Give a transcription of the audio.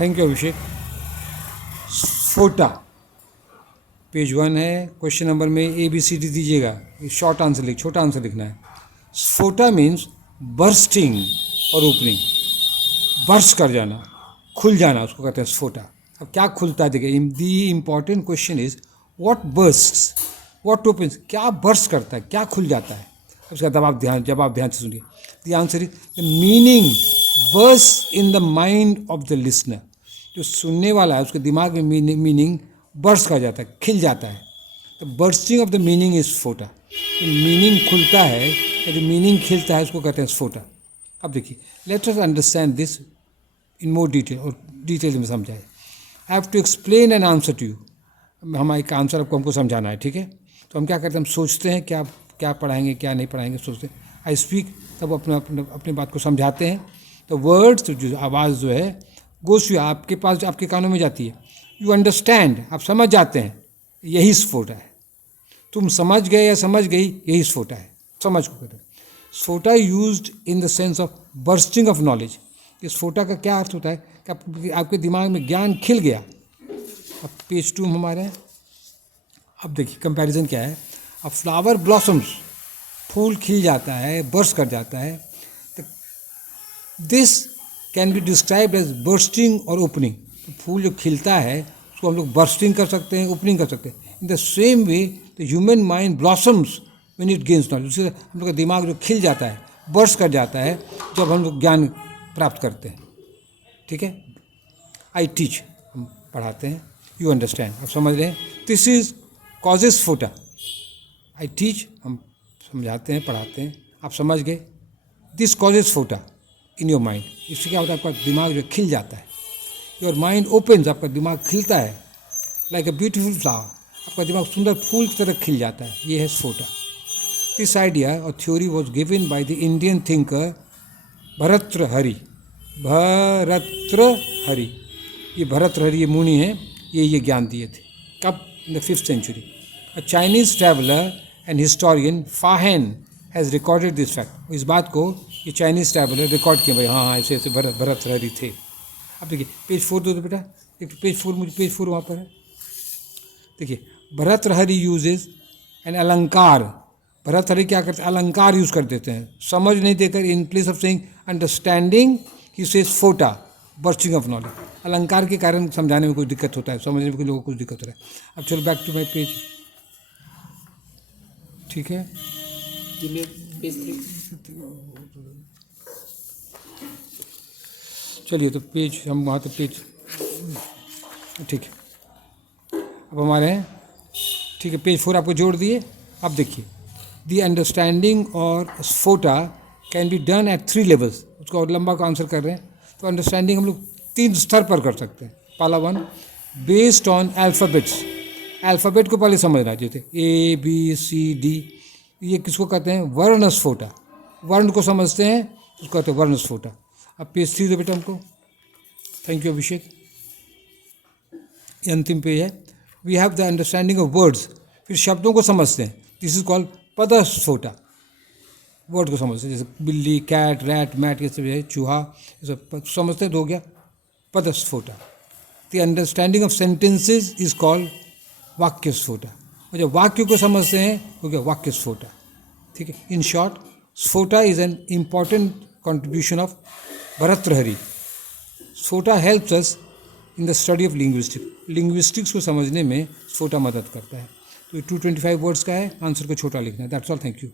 Thank you Abhishek. स्फोटा page 1 है। Question number में ABCD दीजिएगा, शॉर्ट आंसर छोटा आंसर लिखना है। स्फोटा मीन्स बर्स्टिंग और ओपनिंग, बर्स्ट कर जाना, खुल जाना, उसको कहते हैं स्फोटा। अब क्या खुलता है देखिए, दी important question is what bursts, what opens, क्या बर्स्ट करता है, क्या खुल जाता है। उसका जवाब ध्यान से सुनिए। The answer is the meaning burst in the mind of the listener. जो सुनने वाला है उसके दिमाग में मीनिंग बर्स्ट कर जाता है, खिल जाता है। तो bursting of the meaning is sphota. जो मीनिंग खुलता है या जो मीनिंग खिलता है उसको कहते हैं स्फोटा। अब देखिए, let us understand this in more detail, और डिटेल में समझाए। I have to explain an answer to you. हमारा एक आंसर आपको हमको समझाना है, ठीक है। तो हम क्या करते हैं, हम सोचते हैं क्या क्या पढ़ाएंगे क्या नहीं पढ़ाएंगे, सोचते हैं। आई स्पीक, तब अपने बात को समझाते हैं। तो वर्ड्स, जो आवाज़ जो है गोस यू, आपके पास आपके कानों में जाती है। यू अंडरस्टैंड, आप समझ जाते हैं, यही स्फोटा है। तुम समझ गए या समझ गई, यही स्फोटा है, समझ को कहते हैं। Sphota used in the sense of bursting of knowledge. इस स्फोटा का क्या अर्थ होता है कि आपके दिमाग में ज्ञान खिल गया। अब पेज 2 हमारे हैं। अब देखिए कंपैरिजन क्या है। अब फ्लावर ब्लॉसम्स, फूल खिल जाता है, बर्स्ट कर जाता है। This can be described as bursting और ओपनिंग। तो फूल जो खिलता है उसको हम लोग बर्स्टिंग कर सकते हैं, ओपनिंग कर सकते हैं। In the same way the human mind blossoms when it gains knowledge. उससे हम लोग का दिमाग जो खिल जाता है, बर्स्ट कर जाता है, जब हम लोग ज्ञान प्राप्त करते हैं, ठीक है। आई टीच, हम पढ़ाते हैं। यू अंडरस्टैंड, आप समझ रहे हैं। This is causes sphota. I teach, हम समझाते हैं, पढ़ाते हैं, आप समझ गए। This causes sphota in your mind. इससे क्या होता है, आपका दिमाग जो खिल जाता है। योर माइंड ओपन्स, आपका दिमाग खिलता है। लाइक अ ब्यूटीफुल फ्लावर, आपका दिमाग सुंदर फूल की तरह खिल जाता है। ये है स्फोटा। दिस आइडिया और theory was given by the Indian thinker Bhartrihari. Bhartrihari, ये भर्तृहरि, ये मुनि है, ये ज्ञान दिए थे। कब? In the 5th century। A Chinese traveller and historian Fahien has recorded this fact. इस बात को ये चाइनीज ट्रैवलर रिकॉर्ड किया, भाई हाँ ऐसे ऐसे भर्तृहरि थे। अब देखिए पेज 4 दो तो बेटा, एक पेज 4, मुझे पेज 4 वहाँ पर है। देखिए, भर्तृहरि यूजेज एन अलंकार। भर्तृहरि क्या करते हैं, अलंकार यूज़ कर देते हैं, समझ नहीं देकर। In place of saying understanding he says sphota, bursting of knowledge. अलंकार के कारण समझाने में कुछ दिक्कत होता है, समझने में कुछ लोगों को कुछ दिक्कत होता है। अब चलो बैक टू माई पेज, ठीक है। चलिए तो पेज, हम वहाँ तो पेज, ठीक है। अब हमारे हैं, ठीक है, पेज 4 आपको जोड़ दिए। अब देखिए, दी अंडरस्टैंडिंग और sphota can be done at 3 levels। उसको और लंबा का आंसर कर रहे हैं। तो अंडरस्टैंडिंग हम लोग 3 स्तर पर कर सकते हैं। पहला 1, बेस्ड ऑन अल्फ़ाबेट्स। अल्फ़ाबेट को पहले समझना, जैसे ABCD, ये किसको कहते हैं, वर्ण स्फोटा। वर्ण को समझते हैं उसको कहते हैं वर्ण स्फोटा। अब पेज 3 दो बेटा हमको। Thank you Abhishek. ये अंतिम पेज है। We have the understanding of words. फिर शब्दों को समझते हैं। This is called padasphota. Word को समझते हैं, जैसे बिल्ली, कैट, रैट, मैट, ये सब है, चूहा, ये सब समझते हैं, तो हो गया पदस्फोटा। The understanding of sentences is called vakya sphota. और जब वाक्य को समझते हैं हो गया वाक्य स्फोटा, ठीक है। In short, sphota is an important contribution of Bhartrihari. Sphota helps us in the study of linguistics को समझने में स्फोटा मदद करता है। तो 225 वर्ड्स का है, आंसर को छोटा लिखना है। That's all, thank you.